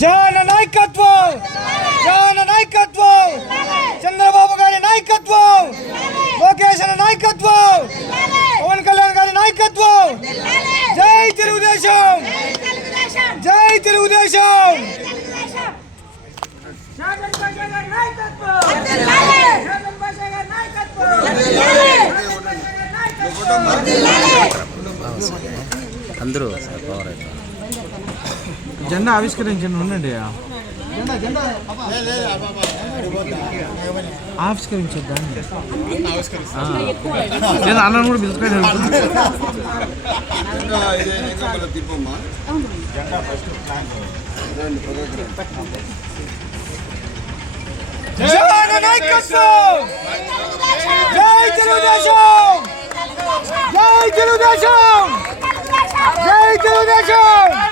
జగన్ నాయకత్వం, జగన్ నాయకత్వం, చంద్రబాబు గారి నాయకత్వం, లోకేష్ నాయకత్వం, పవన్ కళ్యాణ్ గారి నాయకత్వం. జై తెలుగుదేశం, జై తెలుగుదేశం. అందరూ జెండా ఆవిష్కరించండి. ఉండండి, ఆవిష్కరించొద్దాన్ని నేను అన్నను కూడా పిలుచుకొని జగన్ నాయకత్వం, జై తెలుగుదేశం, జై తెలుగుదేశం, జై తెలుగుదేశం.